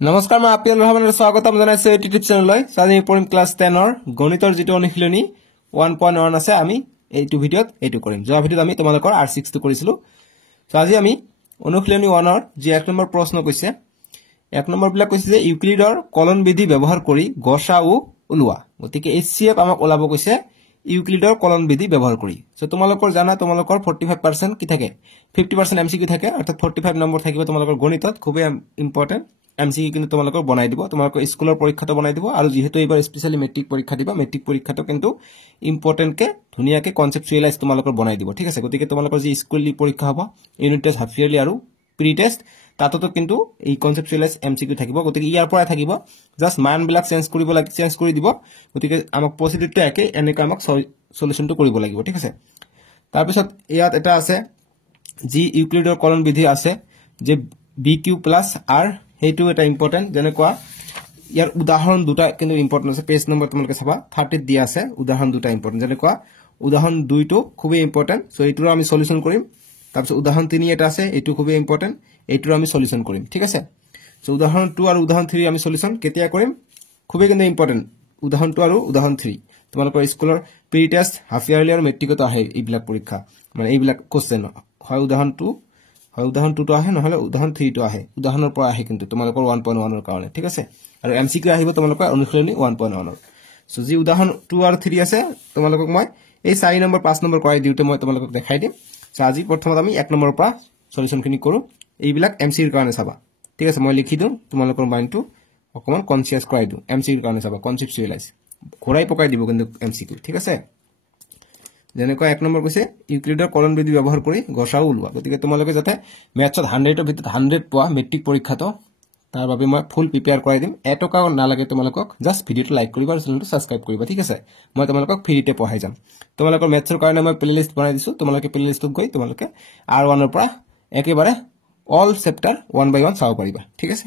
নমস্কাৰ মই আপিল ৰহমানৰ স্বাগতম জনাইছো এই টিউব চেনেললৈ আজি আমি পঢ়িম ক্লাস 10 ৰ গণিতৰ যেটো অনুশীলনী 1.1 আছে আমি এইটো ভিডিওত এইটো কৰিম যোৱা ভিডিওত আমি তোমালোকৰ R6 টো কৰিছিলো সো আজি আমি অনুশীলনী 1 ৰ যে 1 নম্বৰ প্ৰশ্ন কৈছে 1 নম্বৰ বিলাক কৈছে যে ইউক্লিডৰ কলন বিধি ব্যৱহাৰ কৰি গসাউ উলোৱা গতিকে HCF আমাক ওলাব কৈছে ইউক্লিডৰ কলন বিধি ব্যৱহাৰ কৰি সো তোমালোকৰ জানা তোমালোকৰ 45% কি থাকে 50% MCQ থাকে অৰ্থাৎ 45 নম্বৰ থাকিব তোমালোকৰ গণিতত খুবই ইম্পৰ্টেন্ট MCQ কিন্তু তোমালোকৰ বনাই দিব তোমালোকৰ স্কুলৰ পৰীক্ষাটো বনাই দিব আৰু যেহেতু এবাৰ স্পেশালি মেট্ৰিক পৰীক্ষা দিবা মেট্ৰিক পৰীক্ষাটো কিন্তু ইম্পৰ্টেন্ট কে ধুনিয়াকে কনসেপচুৱেলাইজ তোমালোকৰ বনাই দিব ঠিক আছে গতিকে তোমালোকৰ যে স্কুললি পৰীক্ষা হ'ব ইউনিট টেষ্ট হাফ ইয়াৰলি আৰু প্ৰি টেষ্ট তাততো কিন্তু এই কনসেপচুৱেলাইজ MCQ থাকিব গতিকে ইয়াৰ পৰা থাকিব জাস্ট মান বিলাক চেঞ্জ কৰিব লাগে চেঞ্জ কৰি দিব গতিকে আমাক পজিটিভটো একে এনেকা আমাক সলিউশনটো কৰিব লাগিব ঠিক আছে তাৰ পিছত ইয়াত এটা আছে জি ইউক্লিডৰ কলন বিধি আছে যে BQ + R হেতু এটা ইম্পৰ্টেন্ট যেনে কোৱা ইয়াৰ উদাহৰণ দুটা কিন্তু ইম্পৰ্টেন্ট আছে পেজ নম্বৰ তোমালোকে চাবা 30 দিয়া আছে উদাহৰণ দুটা ইম্পৰ্টেন্ট যেনে কোৱা উদাহৰণ 2 টো খুবই ইম্পৰ্টেন্ট সো এইটোৰ আমি সলিউশন কৰিম তাৰপিছত উদাহৰণ 3 এটা আছে এইটো খুবই ইম্পৰ্টেন্ট এইটোৰ আমি সলিউশন কৰিম ঠিক আছে সো উদাহৰণ 2 আৰু উদাহৰণ 3 আমি সলিউশন কেতিয়া কৰিম খুবই কিন্তু ইম্পৰ্টেন্ট উদাহৰণ 2 আৰু উদাহৰণ 3 তোমালোকৰ স্কুলৰ প্ৰি টেষ্ট হাফ ইয়াৰলি আৰু মেট্ৰিকত আহে এইবিলাক পৰীক্ষা মানে এইবিলাক কোশ্চেন হয় উদাহৰণ 2 উদাহৰণ 2 টো আহে নহলে উদাহৰণ 3 টো আহে উদাহৰণৰ পৰা আহে কিন্তু তোমালোকৰ 1.1 ৰ কাৰণে ঠিক আছে আৰু MCQ আহিব তোমালোকৰ অনুশীলনী 1.1 ৰ সো যি উদাহৰণ 2 আৰু 3 আছে তোমালোকক মই এই 4 নম্বৰ 5 নম্বৰ কৰাই দিউতে মই তোমালোকক দেখাই দিম সো আজি প্ৰথমত আমি 1 নম্বৰৰ পৰা সলিউশন খিনি কৰো এইবিলাক MCQ ৰ কাৰণে চাবা ঠিক আছে মই লিখি দিম তোমালোকৰ মাইন্ডটো অকমান কনসিয়াস কৰাই দিম MCQ ৰ কাৰণে চাবা কনসেপচুৱেলাইজ ঘৰাই পকাই দিব কিন্তু MCQ ঠিক আছে যেনেকৈ 1 নম্বৰ কৈছে ইউক্লিডৰ কলন বিধি ব্যৱহাৰ কৰি গসাউ উলোৱা গতিকে তোমালোকে যাতে ম্যাথছত 100 ৰ ভিতৰত 100 পোৱা মেট্ৰিক পৰীক্ষাটো তাৰ বাবে মই ফুল প্ৰিপেয়াৰ কৰাই দিম এটকা নালাগে তোমালোকক জাস্ট ভিডিওটো লাইক কৰিবা আৰু চেনেলটো সাবস্ক্ৰাইব কৰিবা ঠিক আছে মই তোমালোকক ফ্ৰীতে পঢ়াই যাম তোমালোকৰ ম্যাথছৰ কাৰণে মই প্লেলিষ্ট বনাই দিছো তোমালোকে প্লেলিষ্টত গৈ তোমালোকে R1 ৰ পৰা একেবাৰে অল চেপ্টাৰ 1 বাই 1 চাও পাৰিবা ঠিক আছে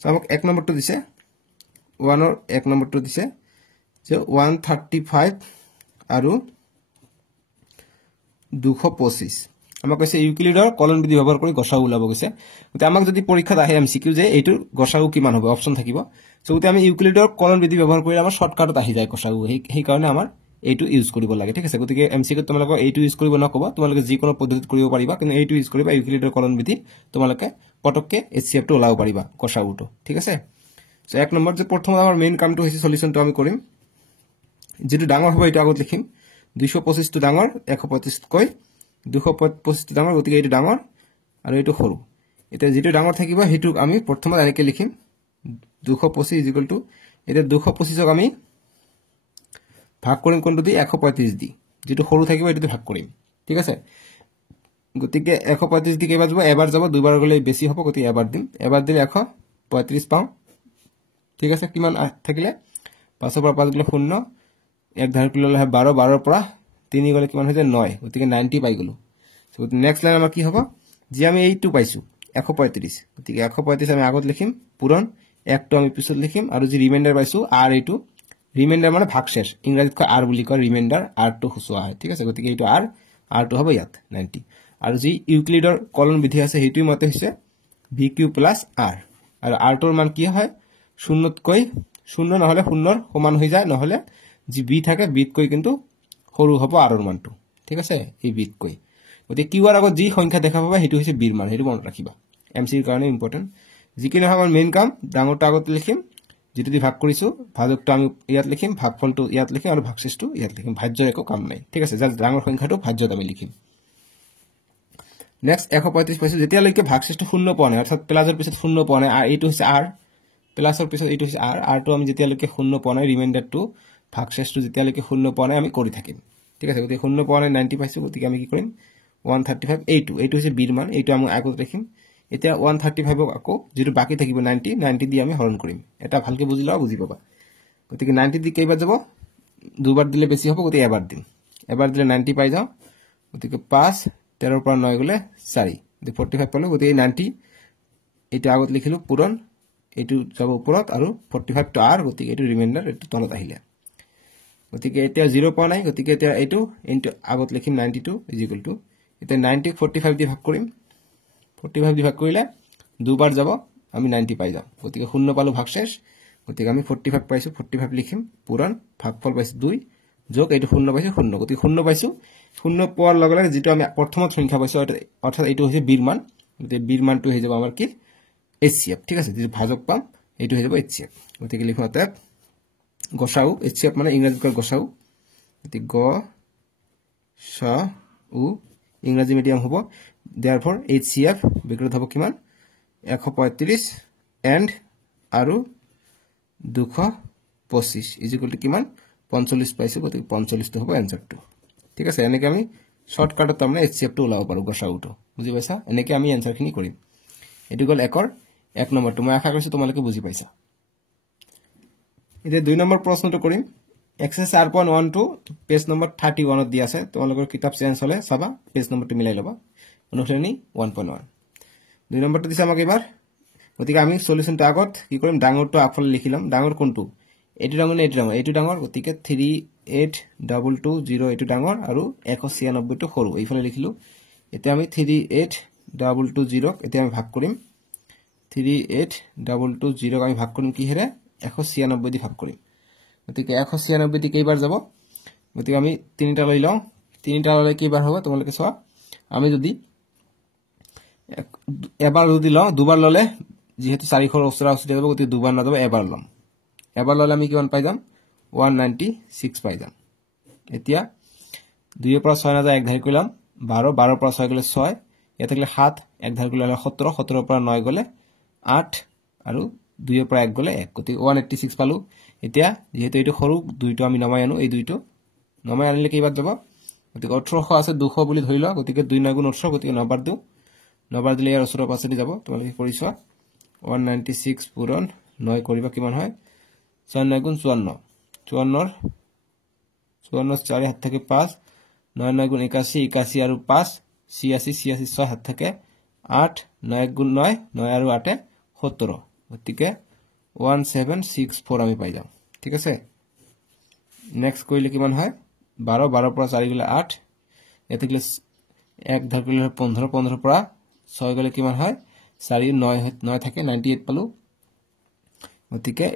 সো আমাক 1 নম্বৰটো দিছে 1 ৰ 1 নম্বৰটো দিছে যে 135 আৰু 225 আমাক কৈছে ইউক্লিডৰ কলন বিধি ব্যৱহাৰ কৰি গসাউ উলাব কৈছে গতে আমাক যদি পৰীক্ষাত আহে MCQ যে এইটোৰ গসাউ কিমান হবে অপচন থাকিব সো গতে আমি ইউক্লিডৰ কলন বিধি ব্যৱহাৰ কৰি আমাৰ শৰ্টকাটত আহি যায় গসাউ সেই কাৰণে আমাৰ এইটো ইউজ কৰিব লাগে ঠিক আছে গতিকে MCQ তোমালোকে এইটো ইউজ কৰিব নকবা তোমালোকে যি কোনো পদ্ধতিত কৰিব পাৰিবা কিন্তু এইটো ইউজ কৰিবা ইউক্লিডৰ কলন বিধি তোমালোকে পটককে HCF টো ওলাব পাৰিবা গসাউটো ঠিক আছে সো 1 নম্বৰ যে প্ৰথম আমাৰ মেইন কামটো হৈছে সলিউশনটো আমি কৰিম যেটো ডাঙৰ হ'ব এটা আগত লিখিম 225 টো ডাঙৰ 125 কৈ 225 টো ডাঙৰ গতিকে এইটো ডাঙৰ আৰু এইটো সৰু এটা যেটো ডাঙৰ থাকিব হেতু আমি প্ৰথমত এনেকৈ লিখিম 225 এটা 225 ক আমি ভাগ কৰিম কোনটো দি 135 দি যেটো সৰু থাকিব এটো ভাগ কৰিম ঠিক আছে গতিকে 135 দি কেইবাৰ যাব এবাৰ যাব দুইবাৰ গলে বেছি হ'ব গতিকে এবাৰ দিম এবাৰ দিলে 135 পাও ঠিক আছে কিমান থাকিলে 5 পৰা 5 গলে 0 এক ধাৰ কিললে 12 12 পৰা 3 গলে কিমান হৈ যায় 9 গতিকে 90 পাই গলো সো নেক্সট লাইন আমাৰ কি হ'ব যে আমি এইটো পাইছো 135 গতিকে 135 আমি আগত লিখিম পূৰণ একটো আমি পিছত লিখিম আৰু যে ৰিমাইন্ডাৰ পাইছো r এইটো ৰিমাইন্ডাৰ মানে ভাগশেষ ইংৰাজীত কয় r বুলি কয় ৰিমাইন্ডাৰ r টো খুচুৱা হয় ঠিক আছে গতিকে এইটো r টো হ'ব ইয়াত 90 আৰু যি ইউক্লিডৰ কলন বিধি আছে হেতু মতে হৈছে BQ + R আৰু r টোৰ মান কি হয় 0 তকৈ 0 নহলে 0 ৰ সমান হৈ যায় নহলে যি b থাকে b তকৈ কিন্তু সৰু হ'ব r ৰ মানটো ঠিক আছে এই b তকৈ গতিকে q ৰ আগত যি সংখ্যা দেখা পাবা হেতু হৈছে b ৰ মান হেতু মনত ৰাখিবা MCQ ৰ কাৰণে ইম্পৰ্টেন্ট যিকিনে আমাৰ মেইন কাম ডাঙৰটা আগত লিখিম যেটো দি ভাগ কৰিছো ভাজকটো আমি ইয়াত লিখিম ভাগফলটো ইয়াত লিখিম আৰু ভাগশেষটো ইয়াত লিখিম ভাজ্যৰ একো কাম নাই ঠিক আছে জাস্ট ডাঙৰ সংখ্যাটো ভাজ্যত আমি লিখিম নেক্সট 135 পাইছো যেতিয়া লৈকে ভাগশেষটো 0 পোৱা নাই অৰ্থাৎ প্লাসৰ পিছত 0 পোৱা নাই আৰু এইটো হৈছে r প্লাসৰ পিছত এইটো হৈছে r টো আমি যেতিয়া লৈকে 0 পোৱা নাই ৰিমাইন্ডাৰটো ভাগশেষটো যেতিয়া লৈকে 0 পোৱা নাই আমি কৰি থাকিম ঠিক আছে গতিকে 0 পোৱা নাই 90 পাইছো গতিকে আমি কি কৰিম 135 এইটো হৈছে b ৰ মান এইটো আমি আগত ৰাখিম এতিয়া 135 ক আকৌ যেটো বাকি থাকিব 90 দি আমি হৰণ কৰিম এটা ভালকে বুজিলা বুজি পাবা গতিকে 90 দি কেইবাৰ যাব দুবাৰ দিলে বেছি হ'ব গতিকে এবাৰ দিলে 90 পাই যাও গতিকে 5 13 পৰা 9 গলে 4 দি 45 পালো গতিকে 90 এটা আগত লিখিলো পূৰণ এইটো যাব ওপৰত আৰু 45 টো r গতিকে এইটো ৰিমাইন্ডাৰ এইটো তলত আহিলে গতিকে এটা 0 পোৱা নাই গতিকে এটা এইটো ইনটু আগত লিখিম 92 এটা 90 45 দি ভাগ কৰিম 45 দি ভাগ কৰিলে দুবাৰ যাব আমি 90 পাই যাম গতিকে 0 পালো ভাগশেষ গতিকে আমি 45 পাইছো 45 লিখিম পূৰণ ভাগফল পাইছো 2 যোগ এইটো 0 পাইছো 0 গতিকে 0 পাইছো 0 পোৱাৰ লগে লগে যেটো আমি প্ৰথমত সংখ্যা পাইছো অৰ্থাৎ এইটো হৈছে বীৰ মান গতিকে বীৰ মানটো হৈ যাব আমাৰ কি HCF ঠিক আছে যেটো ভাজক পাম এইটো হৈ যাব HCF গতিকে লিখো অতএব গসাউ HCF মানে ইংৰাজীত গসাউ গতিকে গসাউ ইংৰাজী মিডিয়াম হ'ব therefore HCF বিকৃত হ'ব কিমান 135 and আৰু 225 ইকুয়াল টু কিমান 45 পাইছো গতিকে 45 টো হ'ব এনসারটো ঠিক আছে এনেকৈ আমি শর্টকাটত আমরা HCF টো ওলাব পাৰো গসাউটো বুজি পাইছা এনেকৈ আমি এনসাৰখিনি কৰিম এটো গল একৰ 1 নম্বৰটো মই আশা কৰিছো তোমালোকে বুজি পাইছা এতিয়া 2 নম্বৰ প্ৰশ্নটো কৰিম এক্সাৰসাইজ 4.12 পেজ নম্বৰ 31 ত দি আছে তোমালোকৰ কিতাপ চেঞ্জ হলে চাবা পেজ নম্বৰটো মিলাই লবা অনুশীলনী 1.1 2 নম্বৰটো দিছে আমাক এবাৰ গতিকে আমি সলিউশনটো আগত কি কৰিম ডাঙৰটো আগফালে লিখিলাম ডাঙৰ কোনটো এটো ডাঙৰ নে এইটো ডাঙৰ গতিকে 38220 এটো ডাঙৰ আৰু 196 টো সৰু এইফালে লিখিলো এতিয়া আমি 38220 এতিয়া আমি ভাগ কৰিম 38220 আমি ভাগ কৰিম কি হেৰে 196 দি ভাগ কৰিম গতিকে 196 দি কেইবাৰ যাব গতিকে আমি তিনিটা লৈ লওঁ তিনিটা লৈ কেইবাৰ হ'ব তোমালোকে চোৱা আমি যদি এবাৰ যদি লওঁ দুবাৰ ললে যেহেতু 400 ওচৰা ওচৰি যাব গতিকে দুবাৰ না যাব এবাৰ ললে আমি কিমান পাই যাম 196 পাই যাম এতিয়া 2 এর পৰা 6 না যায় এক ধাৰ কৰিলাম 12 12 এৰ পৰা 6 গলে 6 এ থাকলে 7 এক ধাৰ কৰিলে 17 17 এৰ পৰা 9 গলে 8 আৰু 2 এৰ পৰা 1 গলে 1 গতিকে 186 পালো এতিয়া যেহেতু এটো সৰু দুইটো আমি নমাই আনো এই দুইটো নমাই আনিলে কিবাত যাব গতিকে 1800 আছে 200 বুলি ধৰি লও গতিকে 2 9 গুণ 18 গতিকে 9 বাৰ দিও 9 বাৰ দিলে ইয়াৰ ওচৰৰ পাছে দি যাব তোমালোকে কৰিছোৱা 196 পূৰণ 9 কৰিবা কিমান হয় 6 9 গুণ 54 54 4 হাত থেকে 5 9 9 গুণ 81 81 আৰু 5 86 86 6 হাত থেকে 8 9 গুণ 9 9 আৰু 8 17 গতিকে 1764 আমি পাই যাম ঠিক আছে নেক্সট কইলে কিমান হয় 12 12 পৰা 4 গলে 8 এতে গলে 1 ধাৰ কৰিলে 15 15 পৰা 6 গলে কিমান হয় 4 9 9 থাকে 98 পালো গতিকে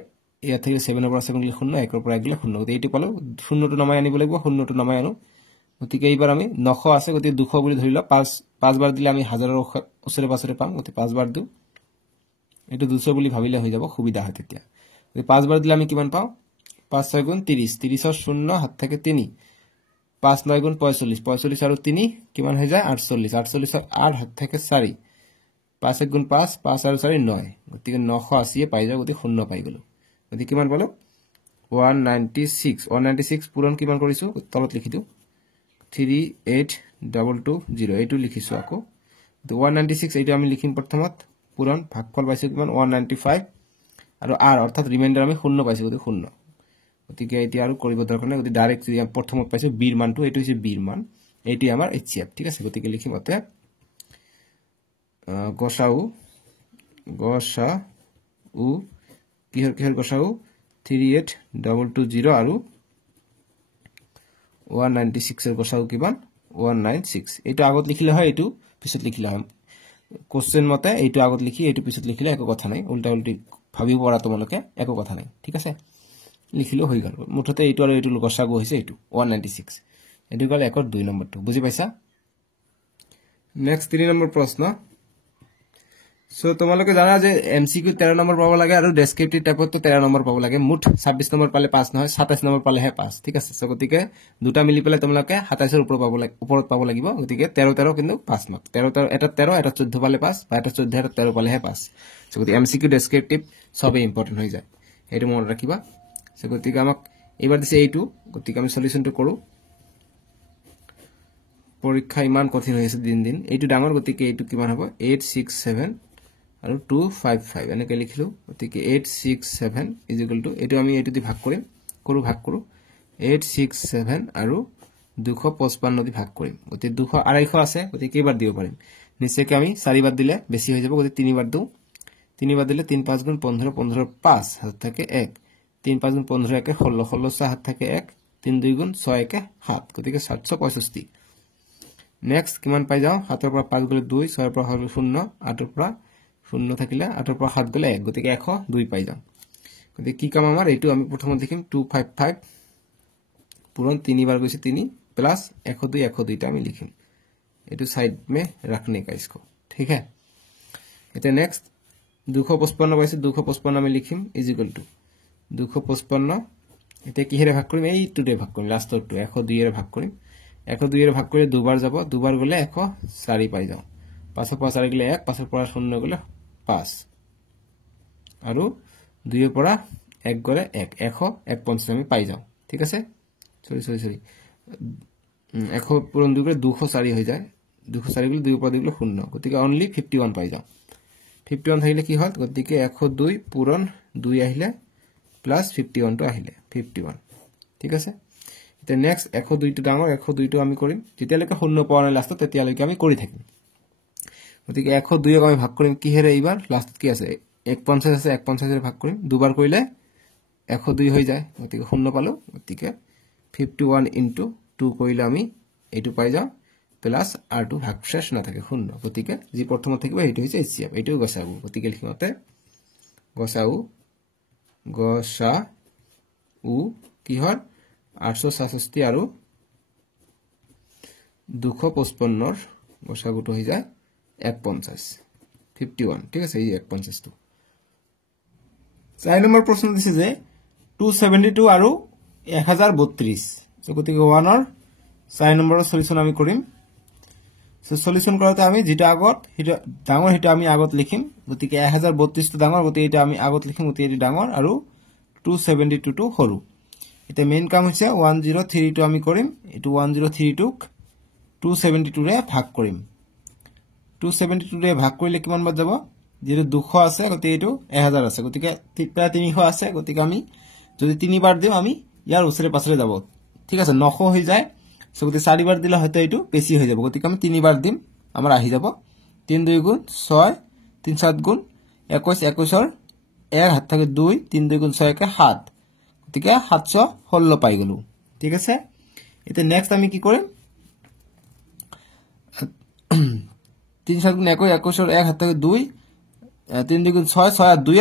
ইয়া থেকে 7 এর পৰা 7 গলে 0 1 এৰ পৰা 1 গলে 0 গতিকে এইটো পালো 0 টো নমাই আনিব লাগিব 0 টো নমাই আনো গতিকে এইবাৰ আমি 900 আছে গতিকে 200 বুলি ধৰিলা 5 বাৰ দিলে আমি 1000 এৰ ওচৰে পাছৰে পাম গতিকে 5 বাৰ দিও এটো 200 বুলি ভাবিলে হৈ যাব সুবিধা হয় তেতিয়া গতিকে 5 বাৰ দিলে আমি কিমান পাও 5 6 গুণ 30 30 এৰ 0 হাত থেকে 3 5 9 গুণ 45 45 আৰু 3 কিমান হৈ যায় 48 48 এৰ 8 হাত থেকে 4 5 1 গুণ 5 5 আৰু 4 9 গতিকে 980 পাই যাও গতিকে 0 পাই গলো গতিকে কিমান পালো 196 পূৰণ কিমান কৰিছো তলত লিখি দিও 38220 এইটো লিখিছো আকৌ 196 এইটো আমি লিখিম প্ৰথমত পূৰণ ভাগফল পাইছো কিমান 195 আৰু r অৰ্থাৎ ৰিমাইন্ডাৰ আমি 0 পাইছো গতিকে 0 গতিকে এতিয়া আৰু কৰিব দৰকাৰ নাই গতিকে ডাইৰেক্ট যদি প্ৰথমত পাইছো বীৰ মানটো এইটো হৈছে বীৰ মান এইটো আমাৰ HCF ঠিক আছে গতিকে লিখিম অতে গসাউ কিহৰ গসাউ 38220 আৰু 196 এর গসাউ কিমান 196 এইটো আগত লিখিলে হয় এইটো পিছত লিখিলে হয় কোশ্চেন মতে এইটো আগত লিখি এইটো পিছত লিখিলে একো কথা নাই উল্টা উল্টি ভাবিব পৰা তোমালোকে একো কথা নাই ঠিক আছে লিখিলে হৈ গল মুঠতে এইটো আৰু এইটো গসাগু হৈছে এইটো 196 এটো গল একৰ 2 নম্বৰটো বুজি পাইছা নেক্সট 3 নম্বৰ প্ৰশ্ন সো তোমালোকে জানা যে MCQ 13 নম্বৰ পাব লাগে আৰু ডেসক্ৰিপটিভ টাইপত 13 নম্বৰ পাব লাগে মুঠ 26 নম্বৰ পালে 5 নহয় 27 নম্বৰ পালেহে 5 ঠিক আছে সো গতিকে দুটা মিলি পেলে তোমালোকে 27 এর ওপৰত পাব লাগিব গতিকে 13 13 কিন্তু 5 মাৰ্ক 13 এটা 13 এটা 14 পালে 5 বা এটা 14 এটা 13 পালেহে 5 সো গতিকে MCQ ডেসক্ৰিপটিভ সবে ইম্পৰ্টেন্ট হৈ যায় এইটো মনত ৰাখিবা সো গতিকে আমাক এবাৰ দিছে এইটো গতিকে আমি সলিউশনটো কৰো পৰীক্ষা ইমান কঠিন হৈছে দিন দিন এইটো ডাঙৰ গতিকে এইটো কিমান হ'ব 867 আৰু 255 এনেকৈ লিখিলো গতিকে 867 এইটো আমি এইটো দি ভাগ কৰিম ভাগ কৰো 867 আৰু 255 দি ভাগ কৰিম গতিকে 200 250 আছে গতিকে কেইবাৰ দিব পাৰিম নিশ্চয়কৈ আমি 4 বাৰ দিলে বেছি হৈ যাব গতিকে 3 বাৰ দিও 3 বাৰ দিলে 3 5 গুণ 15 15 5 হাত থাকে 1 3 5 গুণ 15 একে 16 16 6 হাত থাকে 1 3 2 গুণ 6 একে 7 গতিকে 765 নেক্সট কিমান পাই যাও 7 এর পৰা 5 গলে 2 6 এৰ পৰা 0 8 এৰ পৰা শূন্য থাকিলে 8 পৰা 7 গলে 1 গতিকে 102 পাই যাম গতিকে কি কাম আমাৰ এইটো আমি প্ৰথমত দেখিম 255 पूरण 3 बार গৈছে 3 प्लस 102 102 টা আমি লিখিম এটো সাইড में रखने का इसको ठीक है এটা নেক্সট 255 পাইছে 255 আমি লিখিম ইজ ইকুয়াল টু 255 এটা কি হেৰে ভাগ কৰিম এই টুডে ভাগ কৰিম লাষ্টৰ টু 102 এৰে ভাগ কৰিম 102 এৰে ভাগ কৰিলে দুবাৰ যাব দুবাৰ গলে 104 পাই যাও 5 পৰা 4 গলে 1 5 পৰা 0 গলে 5 আৰু 2 এৰ পৰা 1 গলে 1 151 আমি পাই যাও ঠিক আছে সরি 100 পূরণ 2 করে 204 হয়ে যায় 204 গুলো 2 পদ গুলো শূন্য গতিকে অনলি 51 পাই যাও 51 থাকিলে কি হল গতিকে 102 পূরণ 2 আহিলে প্লাস 51 টো আহিলে 51 ঠিক আছে এটা নেক্সট 102 টো ডাঙৰ 102 টো আমি কৰিম যেতিয়ালৈকে শূন্য পোৱা নাই লাষ্টত তেতিয়ালৈকে আমি কৰি থাকিম গতিকে 102 ক আমি ভাগ কৰিম কি হেৰে এইবাৰ লাষ্টত কি আছে 150 আছে 150 এৰ ভাগ কৰিম দুবাৰ কৰিলে 102 হৈ যায় গতিকে শূন্য পালো গতিকে 51 into 2 কইলে আমি এটু পাই যাও প্লাস r2 ভাগ শেষ না থাকে শূন্য গতিকে জি প্রথম থাকিব এইটো হৈছে এসিএফ এইটো গসাউ গতিকে লিখিমতে গসাউ কি হয় 867 আৰু 255 ৰ গসাগুটো হৈ যায় 150 51 ঠিক আছে এই 150 টো 4 নম্বৰ প্ৰশ্ন দিছে যে 272 আৰু 1032 সো গতিকে 1 और 4 নম্বৰৰ সলিউশন আমি কৰিম সো সলিউশন কৰাতে আমি যেটা আগত হিটা ডাঙৰ হিটা আমি আগত লিখিম গতিকে 1032 টো ডাঙৰ গতিকে এটা আমি আগত লিখিম গতিকে এটা ডাঙৰ আৰু 272 টো সৰু এটা মেইন কাম হৈছে 103 টো আমি কৰিম এটো 103 টোক 272 ৰে ভাগ কৰিম 272 ৰে ভাগ কৰিলে কিমান বাদ যাব যেটো 200 আছে গতিকে এটো 1000 আছে গতিকে 300 আছে গতিকে আমি যদি 3 বাৰ দিম আমি ইয়াৰ ওচৰে পাছৰে যাব ঠিক আছে 900 হৈ যায় সো গতি 4 বাৰ দিলে হয়তো এটো বেছি হৈ যাব গতিকে আমি 3 বাৰ দিম আমাৰ আহি যাব 3 2 গুণ 6 3 7 গুণ 21 21 ৰ 1 হাত থাকে 2 3 2 গুণ 6 কে 7 গতিকে 716 পাই গলো ঠিক আছে এটা নেক্সট আমি কি কৰিম 3 7 গুণ 21 21 ৰ 1 হাত থাকে 2 3 2 গুণ 6 6 আর 2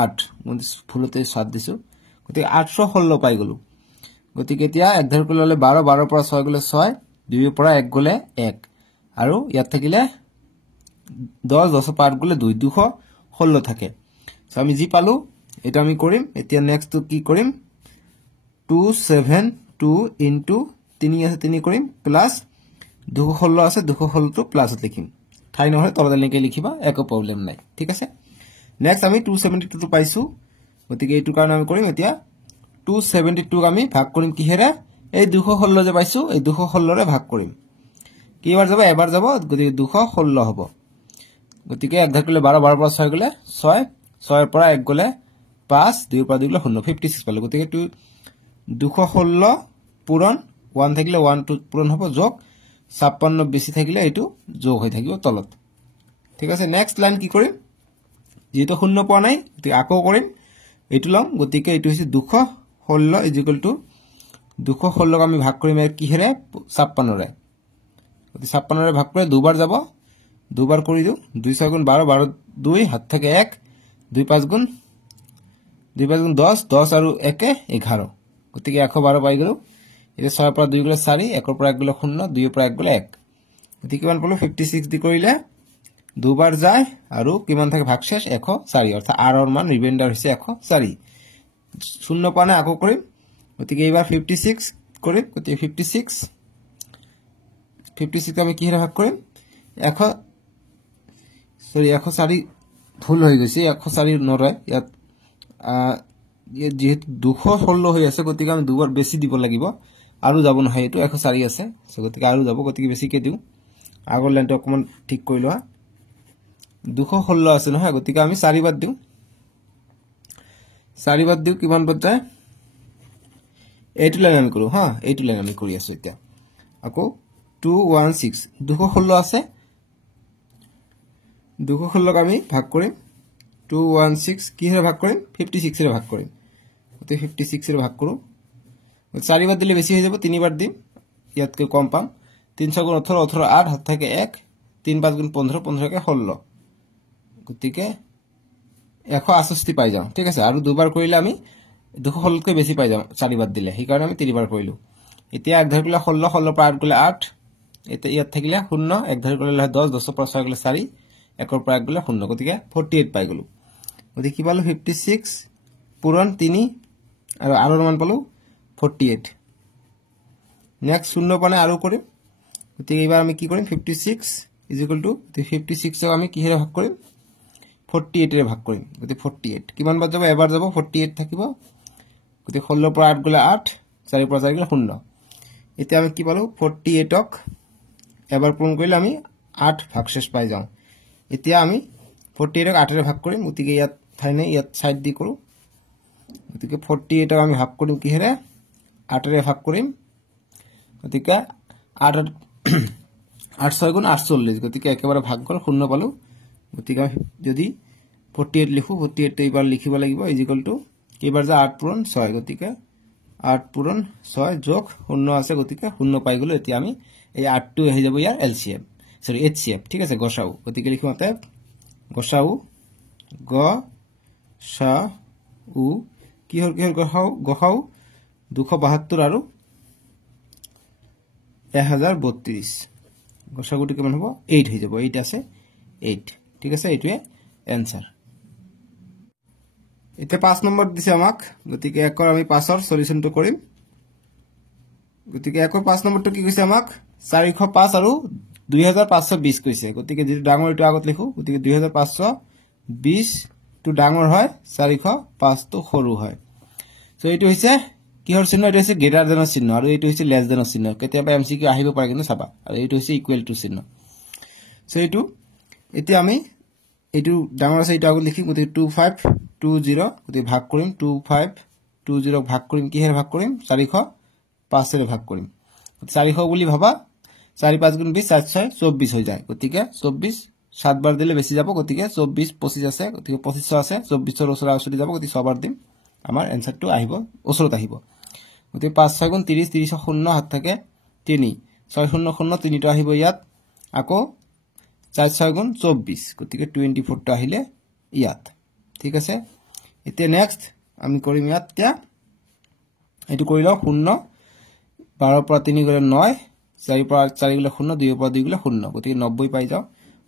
8 ভুলতে 7 দিছো গতিকে 816 পাই গলো গতিকে এতিয়া এক ধৰ কৰিলে 12 12 পৰা 6 গলে 6 2 পৰা 1 গলে 1 আৰু ইয়াত থাকিলে 10 10 পাৰ গলে 2 216 থাকে সো আমি জি পালো এটা আমি কৰিম এতিয়া নেক্সট তো কি কৰিম 272 ইনটু 3 আছে 3 কৰিম প্লাস 216 আছে 216 টো প্লাস লিখিম ঠাই নহয় তলতে লিখে লিখিবা একো প্ৰবলেম নাই ঠিক আছে নেক্সট আমি 272 টো পাইছো গতিকে এইটো কাৰণ আমি কৰিম এতিয়া 272 আমি ভাগ কৰিম কি হেৰে এই 216 যে পাইছো এই 216 ৰে ভাগ কৰিম কিবাৰ যাব এবাৰ যাব গতিকে 216 হ'ব গতিকে এক ধৰ কৰিলে 12 12 পৰা 6 গলে 6 6 পৰা 1 গলে 5 2 পৰা 2 গলে 0 56 পালো গতিকে 216 পূৰণ 1 থাকিলে 1 টো পূৰণ হ'ব যোগ 56 বেছি থাকিলে এটো যোগ হৈ থাকিব তলত ঠিক আছে নেক্সট লাইন কি কৰিম যেটো শূন্য পোৱা নাই গতি আকৌ কৰিম এটো লম গতিকে এটো হৈছে 216 ইজ ইকুয়াল টু 216 ক আমি ভাগ কৰিম কি হেৰে 56 ৰে গতি 56 ৰে ভাগ কৰে দুবাৰ যাব দুবাৰ কৰি দিও 2 6 গুণ 12 12 2 হাত থাকে 1 2 5 গুণ 10 10 আৰু 1 11 গতিকে 112 পাই গলো এটা 6 পৰা 2 গলে 4 1 পৰা 1 গলে 0 2 পৰা 1 গলে 1 গতিকে কিমান পালো 56 দি কৰিলে দুবাৰ যায় আৰু কিমান থাকে ভাগশেষ 104 অৰ্থাৎ r ৰ মান ৰিমাইন্ডাৰ হৈছে 104 শূন্য পানে আকৌ কৰিম গতিকে এইবাৰ 56 কৰিম গতিকে 56 আমি কি হেৰে ভাগ কৰিম 104 ভুল হৈ গৈছে 104 নৰয় ইয়াত যেহেতু 216 হৈ আছে গতিকে আমি দুবাৰ বেছি দিব লাগিব আৰু যাব নহয় এটো 104 আছে সো গতিকে আৰু যাব গতিকে বেছিকে দিও আগৰ লাইনটো অকমান ঠিক কৰি লোৱা 216 আছে নহয় গতিকে আমি 4 বাৰ দিও 4 বাৰ দিও কিমান বাৰ যায় এইটো লাইন আমি কৰো হা এইটো লাইন আমি কৰি আছো এতিয়া আকৌ 216 216 আছে 216 আমি ভাগ কৰিম 216 কি হেৰে ভাগ কৰিম 56 ৰে ভাগ কৰিম গতি 56 ৰে ভাগ কৰো 4 বাৰ দিলে বেছি হৈ যাব 3 বাৰ দিম ইয়াতকৈ কম পাম 3 গুণ 18 18 8 হাত থাকে 1 3 5 গুণ 15 15 কে 16 গতিকে 168 পাই যাওঁ ঠিক আছে আৰু দুবাৰ কৰিলে আমি 216 কৈ বেছি পাই যাম 4 বাৰ দিলে সেই কাৰণে আমি 3 বাৰ কৰিলো এতিয়া এক ধৰি পেলা 16 16 পৰা 8 গলে 8 এটা ইয়াত থাকিলে 0 এক ধৰি কৰিলে 10 10 পৰা 6 গলে 4 1 পৰা 1 গলে 0 গতিকে 48 পাই গলো গতিকে কি পালো 56 পূৰণ 3 আৰু আৰৰ মান পালো 48 নেক্সট 0 পানে আৰু কৰিম গতিকে এবাৰ আমি কি কৰিম 56 56 আমি কিহেৰে ভাগ কৰিম 48 ৰে ভাগ কৰিম গতিকে 48 কিমান বাৰ যাব এবাৰ যাব 48 থাকিব গতিকে 16 পৰা 8 গলে 8 4 পৰা 4 গলে 0 এতিয়া আমি কি পালো 48ক এবাৰ পূৰণ কৰিলে আমি 8 ভাগশেষ পাই যাওঁ এতিয়া আমি 48ক 8 ৰে ভাগ কৰিম গতিকে ইয়াত ঠাইনে ইয়াত সাইড দি কৰো গতিকে 48ক আমি ভাগ কৰিম কিহেৰে 8 ৰে ভাগ কৰিম গতিকে 8 8 6 গুণ 48 গতিকে একেবাৰে ভাগ গল 0 পালো গতিকে যদি 48 লিখো 48 টো এবাৰ লিখিব লাগিব ইকুয়াল টু কেবাৰ যা 8 পূৰণ 6 গতিকে 8 পূৰণ 6 যোগ 0 আছে গতিকে 0 পাই গলো এতিয়া আমি এই 8 টো হৈ যাব ইয়াৰ এলসিএম সরি এইচসিএফ ঠিক আছে গসাউ গতিকে লিখো মতে গসাউ গ সা উ কি হল গসাউ 272 আৰু 1032 গসাগুটো কিমান হ'ব 8 হৈ যাব 8 আছে 8 ঠিক আছে এইটোৱে आंसर এটা 5 নম্বৰ দিছে আমাক গতিকে একৰ আমি 5 ৰ সলিউশনটো কৰিম গতিকে একৰ 5 নম্বৰটো কি কৈছে আমাক 405 আৰু 2520 কৈছে গতিকে যেটো ডাঙৰ এটো আগত লিখো গতিকে 2520 টো ডাঙৰ হয় 405 টো সৰু হয় সো এটো হৈছে কিহৰ চিহ্ন এটো হৈছে গ্ৰেটাৰ দেনৰ চিহ্ন আৰু এটো হৈছে লেস দেনৰ চিহ্ন কেতিয়াবা এমসিকিউ আহিব পাৰে কিন্তু চাবা আৰু এটো হৈছে ইকুৱেল টু চিহ্ন সো এটো এতিয়া আমি এটো ডাঙৰ আছে এটো আগত লিখিম গতিকে 2520 গতিকে ভাগ কৰিম 2520 ভাগ কৰিম কিহেৰে ভাগ কৰিম 405 ৰে ভাগ কৰিম 400 বুলি ভাবা 4 5 গুণ 20 7 6 24 হৈ যায় গতিকে 24 7 বাৰ দিলে বেছি যাব গতিকে 24 25 আছে গতিকে 25 আছে 24 ৰ ওচৰা ওচৰি যাব গতিকে 6 বাৰ দিম আমাৰ आंसरটো আহিব ওচৰত আহিব গতিকে 5 6 গুণ 30 30 0 হাত থাকে 3 6 0 0 3 টো আহিব ইয়াত আকৌ 4 6 গুণ 24 গতিকে 24 টো আহিলে ইয়াত ঠিক আছে এতিয়া নেক্সট আমি কৰিম ইয়াত তিয়া এটো কৰি লও 0 12 পৰা 3 গলে 9 4 পৰা 4 গলে 0 2 পৰা 2 গলে 0 গতিকে 90 পাই যাও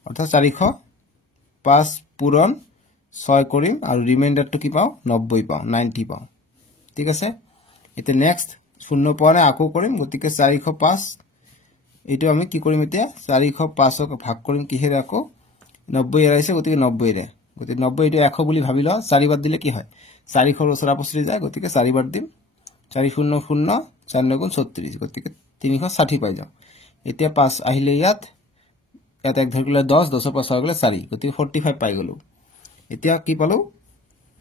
অৰ্থাৎ 405 পূৰণ 6 কৰিম আৰু ৰিমাইন্ডাৰটো কি পাও 90 পাও 90 পাও ঠিক আছে এতিয়া নেক্সট 0 পৰা আকৌ কৰিম গতিকে 405 এটো আমি কি কৰিম এতিয়া 405 ক ভাগ কৰিম কিহেৰে আকৌ 90 এৰাইছে গতিকে 90 ৰে গতিকে 90 এটো 100 বুলি ভাবি লও 4 বাৰ দিলে কি হয় 400 ৰ ওচৰা পছৰি যায় গতিকে 4 বাৰ দিম 400 4 গুণ 36 গতিকে 360 পাই যাও এতিয়া 5 আহিলে ইয়াত এক ধৰি গলে 10 10 পৰা 6 গলে 4 গতিকে 45 পাই গলো এতিয়া কি পালো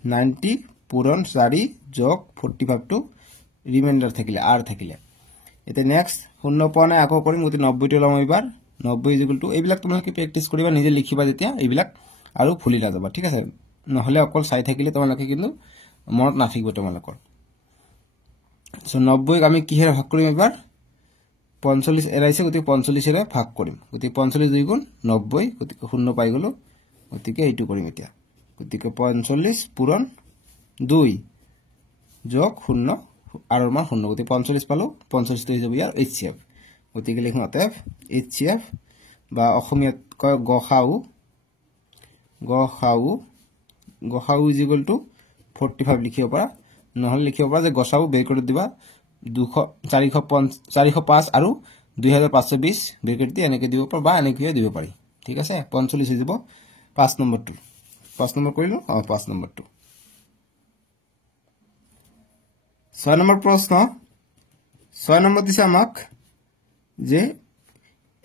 90 পূৰণ 4 যোগ 45 টো ৰিমাইন্ডাৰ থাকিলে আৰ থাকিলে এতিয়া নেক্সট 0 পোৱা নাই আকৌ কৰিম গতি 90 টো লম এবাৰ 90 ইকুয়াল টু এইবিলাক তোমালোকে প্ৰেক্টিস কৰিবা নিজে লিখিবা যেতিয়া এইবিলাক আৰু ভুলি নাযাবা ঠিক আছে নহলে অকল চাই থাকিলে তোমালোকে কিন্তু মনত নাথাকিব তোমালোকৰ সো 90 ক আমি কিহেৰে ভাগ কৰিম এবাৰ 45 এৰাইছে গতি 45 ৰে ভাগ কৰিম গতি 45 2 গুণ 90 গতি 0 পাই গলো গতিকে এইটো কৰিম এতিয়া গতিকে 45 পূৰণ 2 যোগ 0 আৰু মান 0 গতি 45 পালো 45 টো হৈ যাব ইয়াৰ এইচসিএফ গতিকে লিখো অতএব এইচসিএফ বা অসমীয়াত কয় গখাউ ইজ ইকুয়াল টু 45 লিখিব পাৰা নহলে লিখিব পাৰা যে গসাউ ব্ৰেকেট দিবা 405 আৰু 2520 ব্ৰেকেট দি এনেকে দিব পাৰা বা এনেকে দিব পাৰি ঠিক আছে 45 হৈ যাব 5 নম্বৰটো 5 নম্বৰ কৰিলো 5 নম্বৰটো 6 নম্বৰ প্ৰশ্ন 6 নম্বৰ দিছে আমাক যে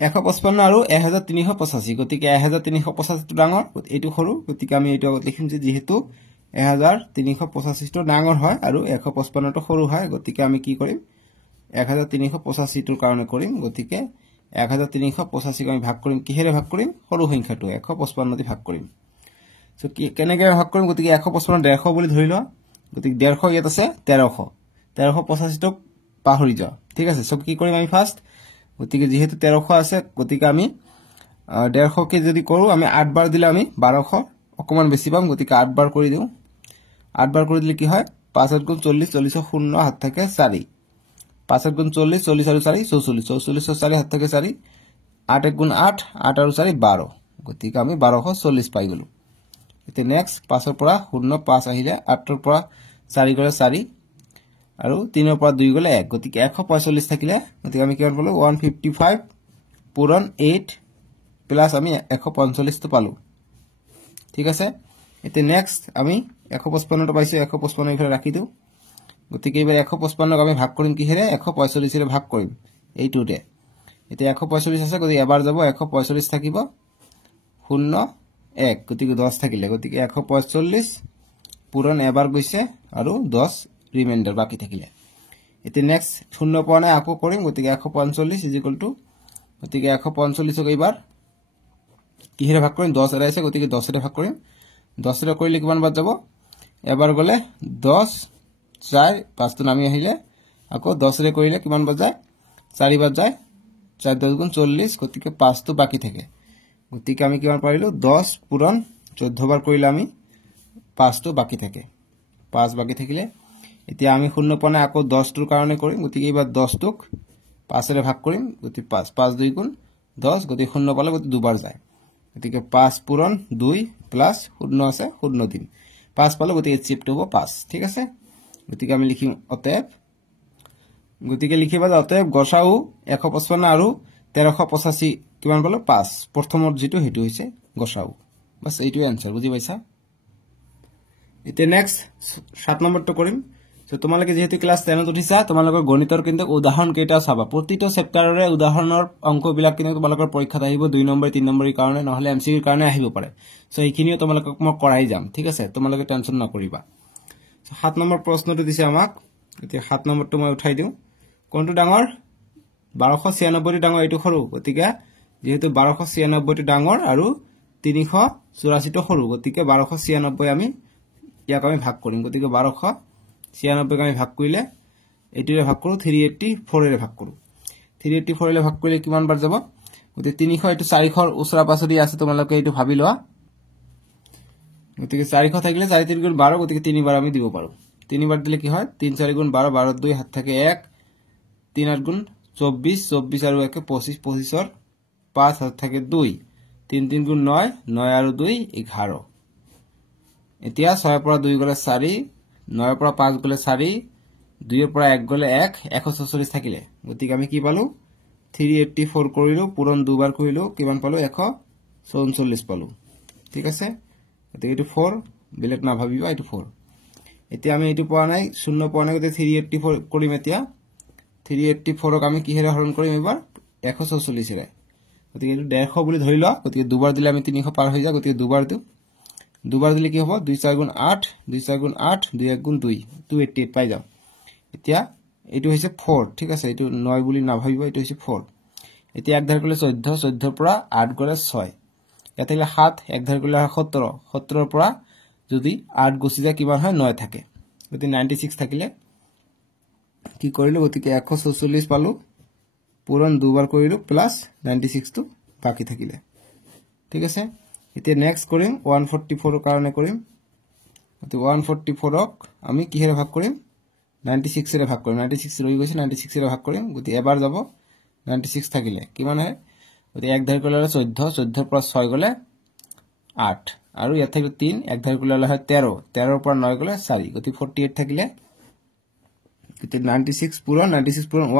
155 আৰু 1385 গতিকে 1385 টো ডাঙৰ এটো সৰু গতিকে আমি এটো আগত লিখিম যে যেহেতু 1385 টো ডাঙৰ হয় আৰু 155 টো সৰু হয় গতিকে আমি কি কৰিম 1385 টোৰ কাৰণে কৰিম গতিকে 1385 ক আমি ভাগ কৰিম কিহেৰে ভাগ কৰিম সৰু সংখ্যাটো 155 দি ভাগ কৰিম সো কেনেকৈ ভাগ কৰিম গতিকে 155 150 বুলি ধৰি লও গতিকে 150 ইয়াত আছে 1385 টো পাহৰি যাও ঠিক আছে সব কি কৰিম আমি ফাৰ্স্ট গতিকে যেহেতু 1300 আছে গতিকে আমি 150 কে যদি কৰো আমি 8 বাৰ দিলে আমি 1200 অকমান বেছি পাম গতিকে 8 বাৰ কৰি দিও 8 বাৰ কৰি দিলে কি হয় 5 * 40 40 0 হাত থাকে 4 5 * 40 40 আৰু 4 44 44 4 হাত থাকে 4 8 * 8 8 আৰু 4 12 গতিকে আমি 1240 পাই গলো এতিয়া নেক্সট 5 ৰ পৰা 0 5 আহিলে 8 ৰ পৰা 4 গলে 4 আৰু 3 ৰ পৰা 2 গলে 1 গতিকে 145 থাকিলে গতিকে আমি কিমান পালো 155 পূৰণ 8 প্লাস আমি 145 টো পালো ঠিক আছে এতিয়া নেক্সট আমি 155 টো পাইছো 155 ইফালে ৰাখি দিও গতিকে এবাৰ 155 ক আমি ভাগ কৰিম কিহেৰে 145 ৰে ভাগ কৰিম এইটোতে এতিয়া 145 আছে গতিকে এবাৰ যাব 145 থাকিব 0 1 গতিকে 10 থাকিলে গতিকে 145 পূৰণ এবাৰ গৈছে আৰু 10 ৰিমাইন্ডাৰ বাকি থাকিলে এতিয়া নেক্সট 0 পোৱা নাই আকৌ কৰিম গতিকে 145 গতিকে 145 ক এবাৰ কিহেৰে ভাগ কৰিম 10 এৰাইছে গতিকে 10 ৰে ভাগ কৰিম 10 ৰে কৰিলে কিমান বাদ যাব এবাৰ গলে 10 4 5 টো নামি আহিলে আকৌ 10 ৰে কৰিলে কিমান বাদ যায় 4 বাদ যায় 4 10 গুণ 40 গতিকে 5 টো বাকি থাকে গতিকে আমি কিমান পাইলো 10 পূৰণ 14 বাৰ কৰিলে আমি 5 টো বাকি থাকে 5 বাকি থাকিলে এতিয়া আমি 0 পোৱা আকৌ 10 টোৰ কাৰণে কৰিম গতিকে এবাৰ 10 টোক 5 ৰে ভাগ কৰিম গতিকে 5 5 2 গুণ 10 গতিকে 0 পালে গতিকে দুবাৰ যায় গতিকে 5 পূৰণ 2 প্লাস 0 আছে 0 দিম 5 পালো গতিকে চিফট হ'ব 5 ঠিক আছে গতিকে আমি লিখিম অতএব গতিকে লিখিবা অতএব গসাউ 155 আৰু 1385 কিমান পালো 5 প্ৰথমৰ যেটো হেতু হৈছে গসাউ বাস এইটো आंसर বুজি পাইছা এতিয়া নেক্সট 7 নম্বৰটো কৰিম সো তোমালোকে যেহেতু ক্লাস 10 ত উঠিছা তোমালোকৰ গণিতৰ কিন্তু উদাহৰণ কেইটা চাবা প্ৰতিটো চেপ্টাৰৰে উদাহৰণৰ অংকবিলাক কিন্তু তোমালোকৰ পৰীক্ষাত আহিব 2 নম্বৰ 3 নম্বৰৰ কাৰণে নহলে এমসিকিউৰ কাৰণে আহিব পাৰে সো এইখিনিও তোমালোকক মই কৰাই যাম ঠিক আছে তোমালোকে টেনচন নকৰিবা সো 7 নম্বৰ প্ৰশ্নটো দিছে আমাক এতিয়া 7 নম্বৰটো মই উঠাই দিও কোনটো ডাঙৰ 1296 টো ডাঙৰ এইটো সৰু গতিকে যেহেতু 1296 টো ডাঙৰ আৰু 384 টো সৰু গতিকে 1296 আমি ইয়াক আমি ভাগ কৰিম গতিকে 1296 ক আমি ভাগ কৰিলে এইটোৰে ভাগ কৰো 384 ৰে ভাগ কৰো 384 ৰে ভাগ কৰিলে কিমান বাৰ যাব গতিকে 300 এটো 400 ৰ ওচৰা পাছৰি আছে তোমালোকে এইটো ভাবি লোৱা গতিকে 400 থাকিলে 4 3 গুণ 12 গতিকে 3 বাৰ আমি দিব পাৰো 3 বাৰ দিলে কি হয় 3 4 গুণ 12 12 2 হাত থাকে 1 3 8 গুণ 24 24 আৰু 1 25 25 ৰ 5 হাত থাকে 2 3 3 গুণ 9 9 আৰু 2 11 এতিয়া 6 ৰ পৰা 2 গলে 4 9 ৰ পৰা 5 গলে 4 2 ৰ পৰা 1 গলে 1 144 থাকিলে গতিকে আমি কি পালো 384 কৰিলো পূৰণ দুবাৰ কৰিলো কিমান পালো 144 পালো ঠিক আছে গতিকে এটো 4 বিলেট না ভাবিবা এটো 4 এতিয়া আমি এটো পোৱা নাই 0 পোৱা নাই গতিকে 384 কৰিম এতিয়া 384 ক আমি কিহেৰে হৰণ কৰিম এবাৰ 144 ৰে গতিকে এটো 150 বুলি ধৰি লও গতিকে দুবাৰ দিলে আমি 300 পাৰ হৈ যায় গতিকে দুবাৰ দিলে কি হ'ব 2 4 গুণ 8 2 4 গুণ 8 2 1 গুণ 2 288 পাই যাম এতিয়া এটো হৈছে 4 ঠিক আছে এটো 9 বুলি না ভাবিবা এটো হৈছে 4 এতিয়া এক ধাৰ কৰিলে 14 14 ৰ পৰা 8 গলে 6 ইয়াতে 7 এক ধাৰ কৰিলে 17 17 ৰ পৰা যদি 8 গুছি যায় কিমান হয় 9 থাকে গতিকে 96 থাকিলে কি কৰিলো গতিকে 144 পালো পূৰণ দুবাৰ কৰিলো প্লাস 96 টো বাকি থাকিলে ঠিক আছে এতিয়া নেক্সট কৰিম 144 ৰ কাৰণে কৰিম গতিকে 144 ক আমি কিহেৰে ভাগ কৰিম 96 ৰে ভাগ কৰিম 96 ৰৈ গৈছে 96 ৰে ভাগ কৰিম গতিকে এবাৰ যাব 96 থাকিলে কিমান হয় গতিকে এক ধাৰ কৰিলে 14 14 ৰ পৰা 6 গলে 8 আৰু ইয়াত থাকিলে 3 এক ধাৰ কৰিলে হয় 13 13 ৰ পৰা 9 গলে 4 গতিকে 48 থাকিলে গতিকে 96 পূৰণ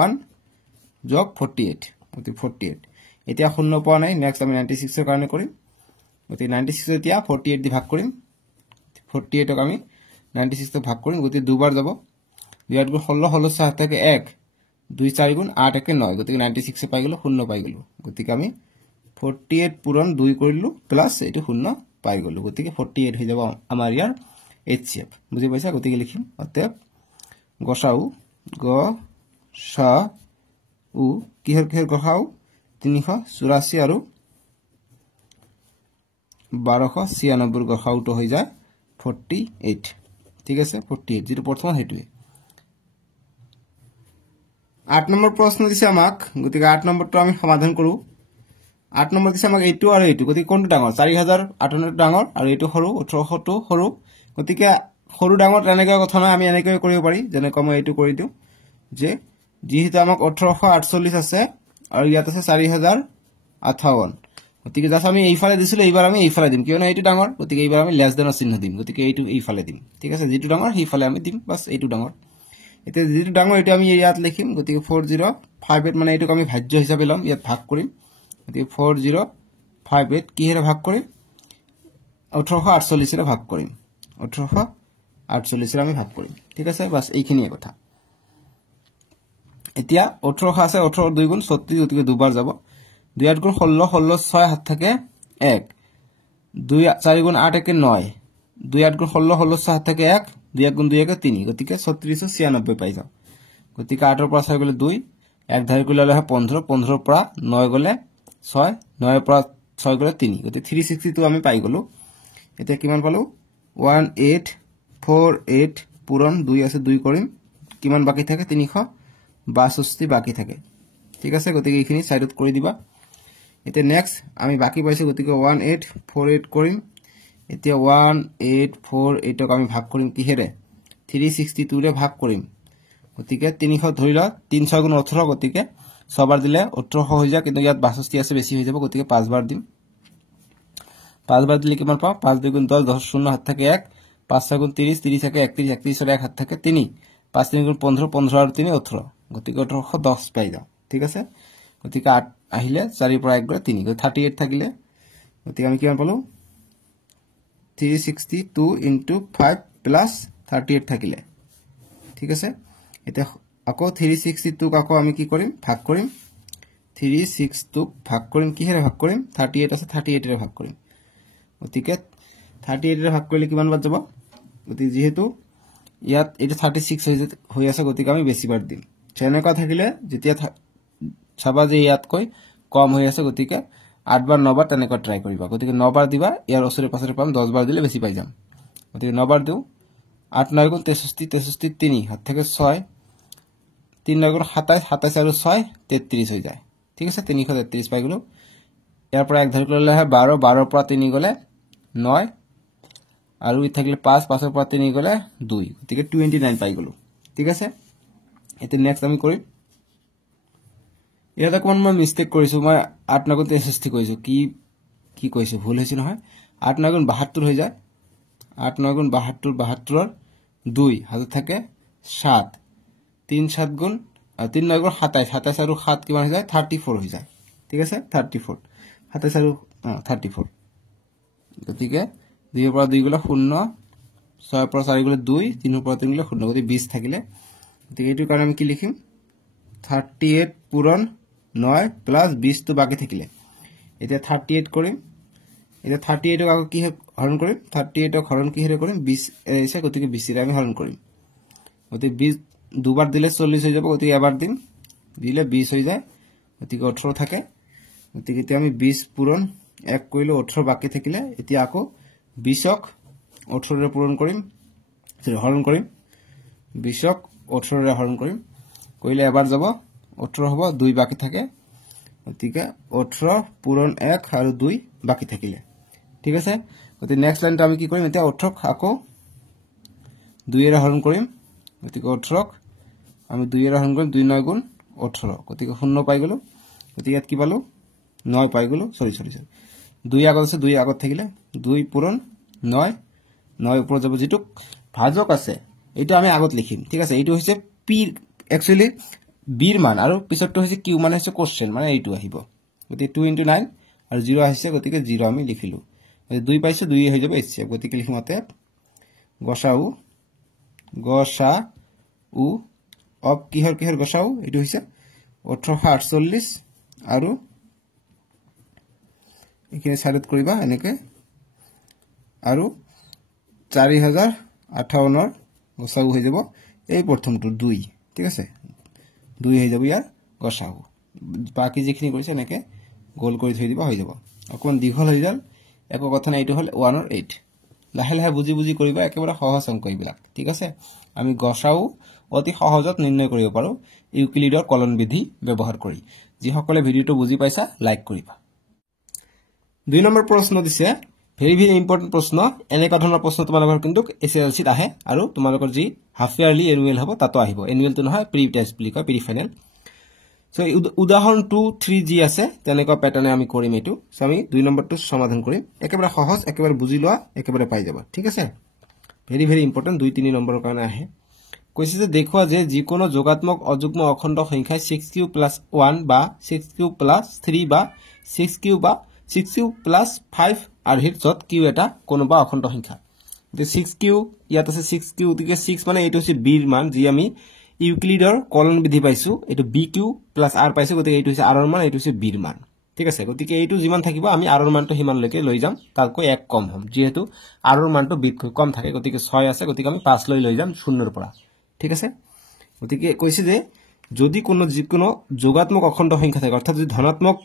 1 যোগ 48 গতিকে 48 এতিয়া 0 পোৱা নাই নেক্সট আমি 96 ৰ কাৰণে কৰিম গতিকে 96 এতিয়া 48 দি ভাগ কৰিম 48 ক আমি 96 তে ভাগ কৰিম গতিকে দুবাৰ যাব 2 8 গুণ 16 16 7 থাকে 1 2 4 গুণ 8 1 9 গতিকে 96 এ পাই গলো 0 পাই গলো গতিকে আমি 48 পূৰণ 2 কৰিলো প্লাস এটো 0 পাই গলো গতিকে 48 হৈ যাব আমাৰ ইয়াৰ HCF বুজি পাইছা গতিকে লিখিম অতএব গসাউ গ সা উ কিহৰ গসাউ 384 আৰু 1296 গসাউটো হৈ যায় 48 ঠিক আছে 48 যেটো প্ৰথম হেতুৱে 8 নম্বৰ প্ৰশ্ন দিছে আমাক গতিকে 8 নম্বৰটো আমি সমাধান কৰো 8 নম্বৰ দিছে আমাক এইটো আৰু এইটো গতিকে কোনটো ডাঙৰ 4058 ডাঙৰ আৰু এইটো সৰু 1800 টো সৰু গতিকে সৰু ডাঙৰ তেনেকৈ কথা নহয় আমি এনেকৈ কৰিব পাৰি যেনেকৈ মই এইটো কৰি দিও যে যেহেতু আমাক 1848 আছে আৰু ইয়াত আছে 4058 গতিকে জাস্ট আমি এইফালে দিছিল এইবাৰ আমি এইফালে দিম কিয়নো এইটো ডাঙৰ গতিকে এইবাৰ আমি লেছ দেনৰ চিহ্ন দিম গতিকে এইটো এইফালে দিম ঠিক আছে যেটো ডাঙৰ সেইফালে আমি দিম বাস এইটো ডাঙৰ এতিয়া যেটো ডাঙৰ এটা আমি ইয়াত লিখিম গতিকে 4058 মানে এইটোক আমি ভাজ্য হিচাপে লম ইয়াত ভাগ কৰিম গতিকে 4058 কিহেৰে ভাগ কৰিম 1848 ৰে ভাগ কৰিম 1848 ৰে আমি ভাগ কৰিম ঠিক আছে বাস এইখিনিয়ে কথা এতিয়া 18 আছে 18 2 গুণ 36 গতিকে দুবাৰ যাব 2 8 গুণ 16 16 6 হাত থাকে 1 2 4 গুণ 8 একে 9 2 8 গুণ 16 16 6 হাত থাকে 1 2 1 গুণ 2 একে 3 গতিকে 3696 পাই যাও গতিকে 8 ৰ পৰা 6 গলে 2 এক ধাৰ কৰিলে 15 15 ৰ পৰা 9 গলে 6 9 ৰ পৰা 6 গলে 3 গতিকে 362 আমি পাই গলো এতিয়া কিমান পালো 1848 পূৰণ 2 আছে 2 কৰিম কিমান বাকি থাকে 362 বাকি থাকে ঠিক আছে গতিকে এইখিনি সাইডত কৰি দিবা এতিয়া নেক্সট আমি বাকি পাইছো গতিকে 1848 কৰিম এতিয়া 1848 ক আমি ভাগ কৰিম কিহেৰে 362 ৰে ভাগ কৰিম গতিকে 300 ধৰিলা 3 গুণ 18 গতিকে 6 বাৰ দিলে 1800 হৈ যায় কিন্তু ইয়াত 62 আছে বেছি হৈ যাব গতিকে 5 বাৰ দিম 5 বাৰ দিলে কিমান পাও 5 2 গুণ 10 10 0 হাত থাকে 1 5 6 গুণ 30 30 থাকে 31 31 ৰ 1 হাত থাকে 3 5 3 গুণ 15 15 আৰু 3 18 গতিকে 1810 পাই যাও ঠিক আছে গতিকে 8 আহিলে 4 ৰ পৰা 1 গলে 3 38 থাকিলে গতিকে আমি কিমান পালো 362 * 5 + 38 থাকিলে ঠিক আছে এটা আকৌ 362 ক আকৌ আমি কি কৰিম ভাগ কৰিম 362 ভাগ কৰিম কিহেৰে ভাগ কৰিম 38 আছে 38 ৰে ভাগ কৰিম গতিকে 38 ৰে ভাগ কৰিলে কিমান বাৰ যাব গতিকে যেহেতু ইয়াত এটা 36 হৈ আছে গতিকে আমি বেছি বাৰ দিম চেনেকা থাকিলে যেতিয়া চাবা যে ইয়াত কৈ কম হৈ আছে গতিকে 8 বাৰ 9 বাৰ তেনেকা ট্ৰাই কৰিবা গতিকে 9 বাৰ দিবা ইয়াৰ ওচৰে পাছৰে পাম 10 বাৰ দিলে বেছি পাই যাম গতিকে 9 বাৰ দিও 8 9 গুণ 63 63 3 হাত থেকে 6 3 9 গুণ 27 27 আৰু 6 33 হৈ যায় ঠিক আছে 333 পাই গলো ইয়াৰ পৰা এক ধৰি ললে 12 12 ৰ পৰা 3 গলে 9 আৰু ই থাকিলে 5 5 ৰ পৰা 3 গলে 2 গতিকে 29 পাই গলো ঠিক আছে এতিয়া নেক্সট আমি কৰিম ইয়াত অকমান মই মিস্টেক কৰিছো মই 8 9 গুণ 63 কৈছো কি কৈছো ভুল হৈছে নহয় 8 9 গুণ 72 হৈ যায় 8 9 গুণ 72 72 ৰ 2 হাতে থাকে 7 3 7 গুণ 3 9 গুণ 27 27 আৰু 7 কিমান হৈ যায় 34 হৈ যায় ঠিক আছে 34 27 আৰু 34 গতিকে 2 ৰ পৰা 2 গলে 0 6 ৰ পৰা 4 গলে 2 3 ৰ পৰা 3 গলে 0 গতিকে 20 থাকিলে গতিকে এইটো কাৰণে আমি কি লিখিম 38 পূৰণ 9 প্লাস 20 তো বাকি থাকিলে এটা 38 কৰিম এটা 38 ক কি হৰণ কৰিম 38 ক হৰণ কি হেৰে কৰিম 20 এসে গতিকে 20 ৰে আমি হৰণ কৰিম গতিকে 20 দুবাৰ দিলে 40 হৈ যাব গতিকে এবাৰ দিম দিলে 20 হৈ যায় গতিকে 18 থাকে গতিকে এতিয়া আমি 20 পূৰণ 1 কৰিলো 18 বাকি থাকিলে এতিয়া আকৌ 20 ক 18 ৰে পূৰণ কৰিম হৰণ কৰিম 20 ক 18 ৰে হৰণ কৰিম কইলে এবাৰ যাব 18 হ'ব 2 বাকি থাকে গতিকে 18 পূৰণ 1 আৰু 2 বাকি থাকিলে ঠিক আছে গতিকে নেক্সট লাইনটো আমি কি কৰিম এতিয়া 18 ক আকৌ 2 এৰে হৰণ কৰিম গতিকে 18 ক আমি 2 এৰে হৰণ কৰিম 2 9 গুণ 18 গতিকে 0 পাই গলো গতিকে ইয়াত কি পালো 9 পাই গলো সৰি 2 আগত আছে 2 আগত থাকিলে 2 পূৰণ 9 9 ওপৰত যাব যেটো ভাজক আছে এটা আমি আগত লিখিম ঠিক আছে এইটো হৈছে পি একচুয়ালি বিৰ মান আৰু পিছৰটো হৈছে কিউ মানে হৈছে কোশ্চেন মানে এইটো আহিব গতিকে 2 * 9 আৰু 0 আহিছে গতিকে 0 আমি লিখিলো 2 পাইছে 2 হৈ যাব এসে গতিকে লিখিমতে গসাউ অব কিহৰ গসাউ এইটো হৈছে 1848 আৰু এখানে সাইডত কৰিবা এনেকে আৰু 4058 ৰ গসাউ হৈ যাব এই প্ৰথমটো 2 ঠিক আছে 2 হৈ যাব ইয়াৰ গসাউ বাকি যিখিনি কৰিছে এনেকে গোল কৰি থৈ দিবা হৈ যাব অকন দীঘল হৈ যাল একো কথা নাই এইটো হল 1 or 8 লাহে লাহে বুজি বুজি কৰিবা একেবাৰে সহজ অংক এইবিলাক ঠিক আছে আমি গসাউ অতি সহজত নিৰ্ণয় কৰিব পাৰো ইউক্লিডৰ কলন বিধি ব্যৱহাৰ কৰি যি সকলে ভিডিওটো বুজি পাইছা লাইক কৰিবা 2 নম্বৰ প্ৰশ্ন দিছে ভেৰি ভেৰি ইম্পৰ্টেন্ট প্ৰশ্ন এনেকা ধৰণৰ প্ৰশ্ন তোমালোকৰ কিন্তু এছএলসিত আহে আৰু তোমালোকৰ যি হাফ ইয়াৰলি এনুৱেল হ'ব তাতো আহিব এনুৱেলটো নহয় প্ৰি টেষ্ট বুলি কয় প্ৰি ফাইনেল সো উদাহৰণ 2 3 জি আছে তেনেকা প্যাটাৰ্নে আমি কৰিম এটো সো আমি 2 নম্বৰটো সমাধান কৰিম একেবাৰে সহজ একেবাৰে বুজি লোৱা একেবাৰে পাই যাবা ঠিক আছে ভেৰি ভেৰি ইম্পৰ্টেন্ট 2 3 নম্বৰৰ কাৰণে আহে কৈছে যে দেখুৱা যে যিকোনো যোগাত্মক অযুগ্ম অখণ্ড সংখ্যাই 6q + 1 বা 6q + 3 বা 6q বা 6q + 5 আৰহিত যত q এটা কোনোবা অখণ্ড সংখ্যা যে 6q ইয়াত আছে 6q গতিকে 6 মানে এইটো হৈছে b ৰ মান যি আমি ইউক্লিডৰ কলন বিধি পাইছো এটো bq + r পাইছো গতিকে এইটো হৈছে r ৰ মান এইটো হৈছে b ৰ মান ঠিক আছে গতিকে এইটো যিমান থাকিব আমি r ৰ মানটো হিমান লৈকে লৈ যাম তাতকৈ এক কম হম যেহেতু r ৰ মানটো b তকৈ কম থাকে গতিকে 6 আছে গতিকে আমি 5 লৈ যাম 0 ৰ পৰা ঠিক আছে গতিকে কৈছে যে যদি কোনো যিকোনো যোগাত্মক অখণ্ড সংখ্যা থাকে অৰ্থাৎ যদি ধনাত্মক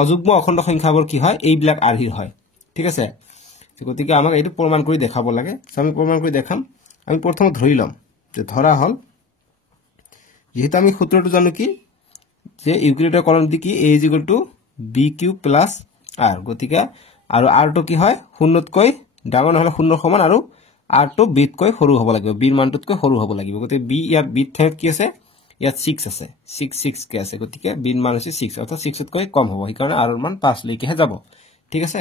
অযুগ্ম অখণ্ড সংখ্যাবোৰ কি হয় এইবিলাক আৰহিৰ হয় ঠিক আছে গতিকে আমাক এইটো প্ৰমাণ কৰি দেখাব লাগে আমি প্ৰমাণ কৰি দেখাম আমি প্ৰথমে ধৰি লম যে ধৰা হল যেহেতু আমি সূত্ৰটো জানো কি যে ইউক্লিডৰ কলন দি কি a = bq + r গতিকে আৰু r টো কি হয় 0 তকৈ ডাঙৰ নহলে 0 সমান আৰু r টো b তকৈ সৰু হ'ব লাগিব b ৰ মানটোতকৈ সৰু হ'ব লাগিব গতিকে b ইয়াত b ঠাইত কি আছে ইয়াত 6 আছে 6 কে আছে গতিকে b ৰ মান হৈছে 6 অৰ্থাৎ 6 তকৈ কম হ'ব সেইকাৰণে r ৰ মান 5 লৈকে যাব ঠিক আছে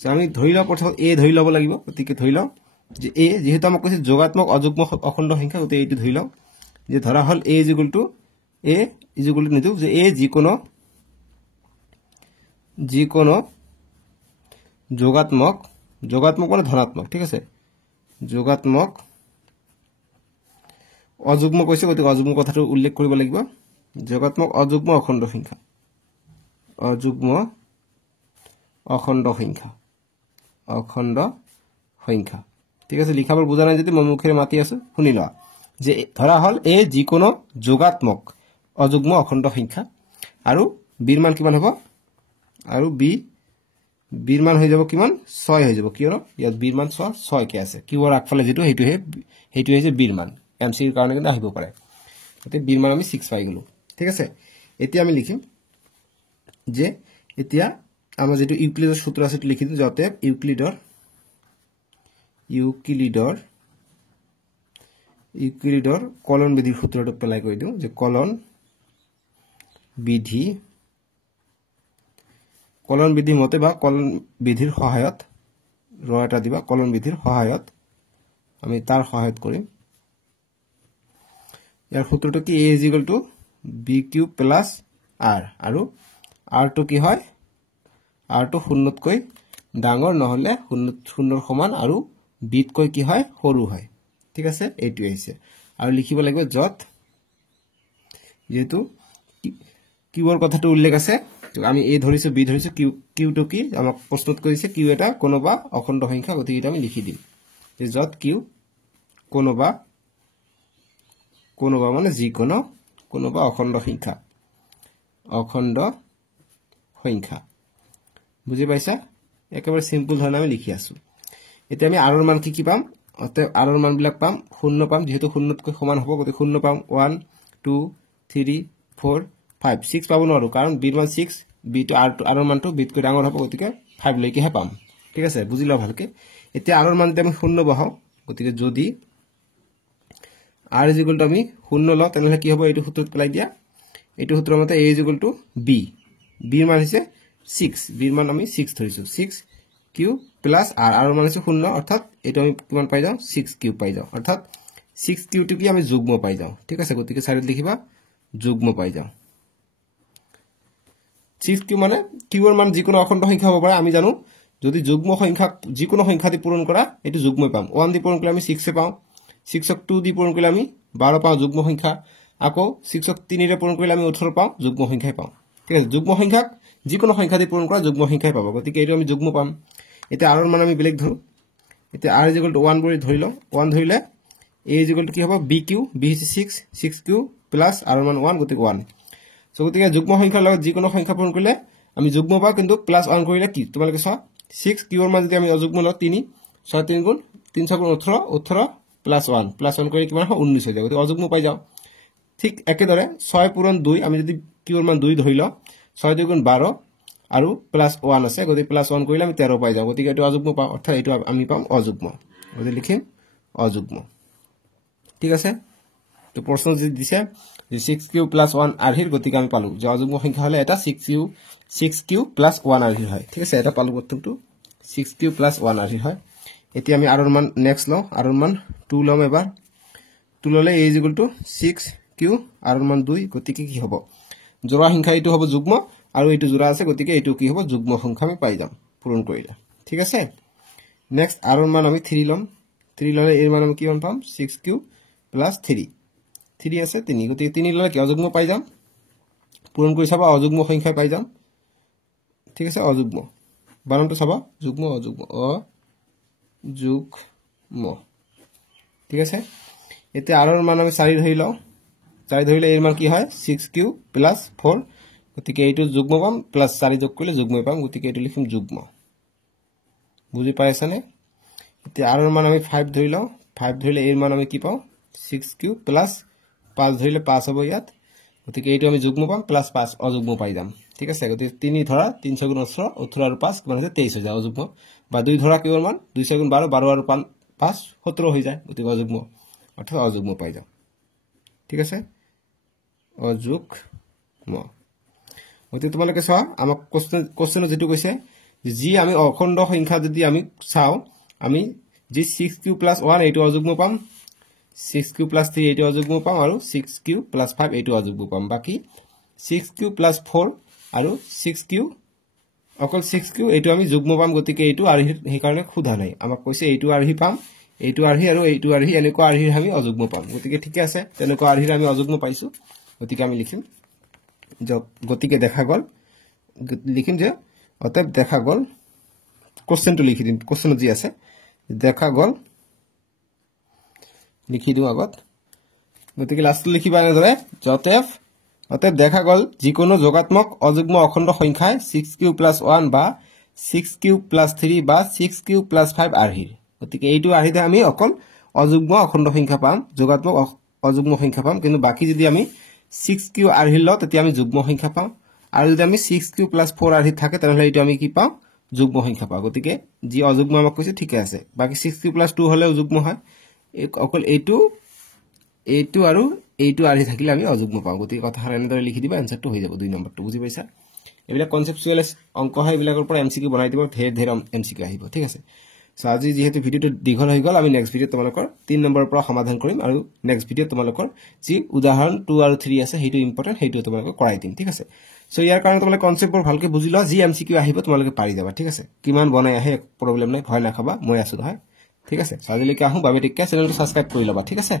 সো আমি ধৰি লও প্ৰথম a ধৰি লব লাগিব গতিকে ধৰি লও যে a যেহেতু আমাক কৈছে যোগাত্মক অযুগ্ম অখণ্ড সংখ্যা গতিকে এইটো ধৰি লও যে ধৰা হল a = নিদু যে a যিকোনো যোগাত্মক মানে ধনাত্মক ঠিক আছে যোগাত্মক অযুগ্ম কৈছে গতিকে অযুগ্ম কথাটো উল্লেখ কৰিব লাগিব যোগাত্মক অযুগ্ম অখণ্ড সংখ্যা ঠিক আছে লিখাবোৰ বুজা নাই যদি মই মুখেৰে মাতি আছো শুনি লোৱা যে ধৰা হল a যিকোনো যোগাত্মক অযুগ্ম অখণ্ড সংখ্যা আৰু b ৰ মান কিমান হ'ব আৰু b ৰ মান হৈ যাব কিমান 6 হৈ যাব কিয় ইয়াত b ৰ মান 6 কে আছে কিউৰ আগফালে যেটো হেতু হৈছে b ৰ মান mc ৰ কাৰণে কিন্তু আহিব পাৰে গতে b ৰ মান আমি 6 পাই গলো ঠিক আছে এতিয়া আমি লিখিম যে এতিয়া আমাৰ যেটো ইউক্লিডৰ সূত্ৰ আছে লিখি দিও যাতে ইউক্লিডৰ কলন বিধিৰ সূত্ৰটো এপ্লাই কৰি দিও যে কলন বিধি মতে বা কলন বিধিৰ সহায়ত ৰ এটা দিবা কলন বিধিৰ সহায়ত আমি তাৰ সহায়ত কৰিম ইয়াৰ সূত্ৰটো কি a = bq + r আৰু r টো কি হয় r টো 0 তকৈ ডাঙৰ নহলে 0 সমান আৰু b তকৈ কি হয় সৰু হয় ঠিক আছে এইটো হৈছে আৰু লিখিব লাগিব যত যেহেতু কিউৰ কথাটো উল্লেখ আছে আমি a ধৰিছো b ধৰিছো q টো কি আমাক প্ৰশ্নত কৰিছে q এটা কোনোবা অখণ্ড সংখ্যা গতিকে এটা আমি লিখি দিম যে যত q কোনোবা মানে কোনোবা অখণ্ড সংখ্যা বুজি পাইছা একেবাৰে সিম্পল ধৰণে আমি লিখি আছো এতিয়া আমি r ৰ মান কি পাম অতএব r ৰ মান বিলাক পাম 0 পাম যেহেতু 0 তকৈ সমান হ'ব গতিকে 0 পাম 1 2 3 4 5 6 পাব নোৱাৰো কাৰণ b ৰ মান 6 b টো r ৰ মানটো b তকৈ ডাঙৰ হ'ব গতিকে 5 লৈকে হে পাম ঠিক আছে বুজি লও ভালকে এতিয়া r ৰ মান আমি 0 বহাও গতিকে যদি r = আমি 0 লও তেনহলে কি হ'ব এইটো সূত্ৰত পেলাই দিয়া এইটো সূত্ৰৰ মতে a = b ৰ মান হৈছে 6 b ৰ মান আমি 6 ধৰিছো 6q + r ৰ মান হৈছে 0 অৰ্থাৎ এইটো আমি কিমান পাই যাও 6q পাই যাও অৰ্থাৎ 6q টো কি আমি যুগ্ম পাই যাও ঠিক আছে গতিকে চাৰিত লিখিবা যুগ্ম পাই যাও 6q মানে q ৰ মান যিকোনো অখণ্ড সংখ্যা হ'ব পাৰে আমি জানো যদি যুগ্ম সংখ্যা যিকোনো সংখ্যা দি পূৰণ কৰা এটো যুগ্মই পাম 1 দি পূৰণ কৰিলে আমি 6 এ পাও 6ক 2 দি পূৰণ কৰিলে আমি 12 পাও যুগ্ম সংখ্যা আকৌ 6ক 3 ৰে পূৰণ কৰিলে আমি 18 পাও যুগ্ম সংখ্যাই পাও ঠিক আছে যুগ্ম সংখ্যাক যিকোনো সংখ্যা দি পূৰণ কৰা যুগ্ম সংখ্যাই পাব গতিকে এইটো আমি যুগ্ম পাম এতিয়া r ৰ মান আমি বেলেগ ধৰো এতিয়া r = 1 বুলি ধৰি লও 1 ধৰিলে a = কি হ'ব bq b হৈছে 6q + r ৰ মান 1 গতিকে 1 সো গতিকে যুগ্ম সংখ্যাৰ লগত যিকোনো সংখ্যা পূৰণ কৰিলে আমি যুগ্ম পাও কিন্তু +1 কৰিলে কি তোমালোকে চোৱা 6q ৰ মান যদি আমি অযুগ্ম লও 3 6 3 গুণ 3 6 গুণ 18 18 +1 কৰি কিমান হয় 19 হৈ যায় গতিকে অযুগ্ম পাই যাও ঠিক একেদৰে 6 পূৰণ 2 আমি যদি q ৰ মান 2 ধৰি লও 6 2 গুণ 12 আৰু +1 আছে গতিকে +1 কৰিলে আমি 13 পাই যাম গতিকে এটো অযুগ্ম পাম অৰ্থাৎ এটো আমি পাম অযুগ্ম গতিকে লিখিম অযুগ্ম ঠিক আছে তো প্ৰশ্ন যি দিছে যে 6q + 1 আৰহিৰ গতিকে আমি পালো যে অযুগ্ম সংখ্যা হলে এটা 6q + 1 আৰহিৰ হয় ঠিক আছে এটা পালো প্ৰথমটো 6q + 1 আৰহিৰ হয় এতিয়া আমি আৰৰ মান নেক্সট লও আৰৰ মান 2 লম এবাৰ 2 ললে a = 6q আৰৰ মান 2 গতিকে কি হ'ব জোড়া সংখ্যা এটো হ'ব যুগ্ম আৰু এটো জোড়া আছে গতিকে এটো কি হ'ব যুগ্ম সংখ্যা আমি পাই যাম পূৰণ কৰিলে ঠিক আছে নেক্সট আৰৰ মান আমি 3 লম 3 ললে এর মান আমি কি পাম 6q + 3 3 আছে 3 গতিকে 3 ললে কি অযুগ্ম পাই যাম পূৰণ কৰি চাবা অযুগ্ম সংখ্যা পাই যাম ঠিক আছে অযুগ্ম বানানটো চাবা যুগ্ম অযুগ্ম অযুগ্ম ঠিক আছে এতিয়া আৰৰ মান আমি 4 ধৰি লও 4 ধৰিলে এর মান কি হয় 6q + 4 গতিকে এইটো যুগ্ম পাম +4 যোগ কৰিলে যুগ্ম পাম গতিকে এইটো লিখিম যুগ্ম বুজি পাইছানে এতিয়া আৰৰ মান আমি 5 ধৰি লও 5 ধৰিলে এৰ মান আমি কি পাও 6q + 5 ধৰিলে 5 হ'ব ইয়াত গতিকে এইটো আমি যুগ্ম পাম +5 অযুগ্ম পাই যাম ঠিক আছে গতিকে 3 ধৰা 3 * 4 = 18 আৰু 5 মানে 23 হৈ যায় অযুগ্ম বা 2 ধৰা কিমান মান 2 * 4 = 12 12 আৰু 5 17 হৈ যায় গতিকে অযুগ্ম অর্থাৎ অযুগ্ম পাই যাও ঠিক আছে অযুগ্ম গতিকে তোমালোকে চাও আমাক কোশ্চেনত যেটো কৈছে যি আমি অখণ্ড সংখ্যা যদি আমি চাও আমি যি 6q + 1 এইটো অযুগ্ম পাম 6q + 3 এইটো অযুগ্ম পাম আৰু 6q + 5 এইটো অযুগ্ম পাম বাকি 6q + 4 আৰু 6q অকল 6q এইটো আমি যুগ্ম পাম গতিকে এইটো আৰহি সেই কাৰণে খুদা নাই আমাক কৈছে এইটো আৰহি পাম এইটো আৰহি আৰু এইটো আৰহি এনেকুৱা আৰহি আমি অযুগ্ম পাম গতিকে ঠিক আছে তেনেকুৱা আৰহি আমি অযুগ্ম পাইছো গতিকে আমি লিখিম গতিকে দেখা গল লিখিম যে অতএব দেখা গল কোশ্চেনটো লিখি দিম কোশ্চেনত যি আছে দেখা গল লিখি দিও আগত গতিকে লাস্ট লিখিবা এনেদৰে অতএব দেখা গল যিকোনো যোগাত্মক অযুগ্ম অখণ্ড সংখ্যায় 6q + 1 বা 6q + 3 বা 6q + 5 আৰহিৰ গতিকে এইটো আৰহিতে আমি অকল অযুগ্ম অখণ্ড সংখ্যা পাম যোগাত্মক অযুগ্ম সংখ্যা পাম কিন্তু বাকি যদি আমি 6q আৰহি লও তেতিয়া আমি যুগ্ম সংখ্যা পাম আৰু যদি আমি 6q + 4 আৰহি থাকে তাহলে এইটো আমি কি পাম যুগ্ম সংখ্যা পাম গতিকে যি অযুগ্ম আমাক কৈছে ঠিক আছে বাকি 6q + 2 হলেও যুগ্ম হয় অকল এইটো আৰু এইটো আৰহি থাকিলে আমি অযুগ্ম পাম গতিকে কথাখন এনেদৰে লিখি দিবা আনসাৰটো হৈ যাব 2 নম্বৰটো বুজি পাইছা এবিলা কনসেপচুয়াল অংক হয় এবিলাকৰ পৰা এমসিকিউ বনাই দিব ধেৰ এমসিকিউ আহিব ঠিক আছে সো আজি যেহেতু ভিডিওটো দীঘল হৈ গল আমি নেক্সট ভিডিওত তোমালোকৰ 3 নম্বৰৰ পৰা সমাধান কৰিম আৰু নেক্সট ভিডিওত তোমালোকৰ যি উদাহৰণ 2 আৰু 3 আছে হেতু ইম্পৰ্টেন্ট হেতু তোমালোকক কৰাই দিম ঠিক আছে সো ইয়াৰ কাৰণে তোমালোকে কনসেপ্টবোৰ ভালকে বুজি লোৱা যি এমসিকিউ আহিব তোমালোকে পাৰি যাবা ঠিক আছে কিমান বনাই আহে প্ৰবলেম নাই ভয় নাখাবা মই আছো নহয় ঠিক আছে আজিলৈকে আহো বাবে টিকা চেনেলটো সাবস্ক্ৰাইব কৰি লবা ঠিক আছে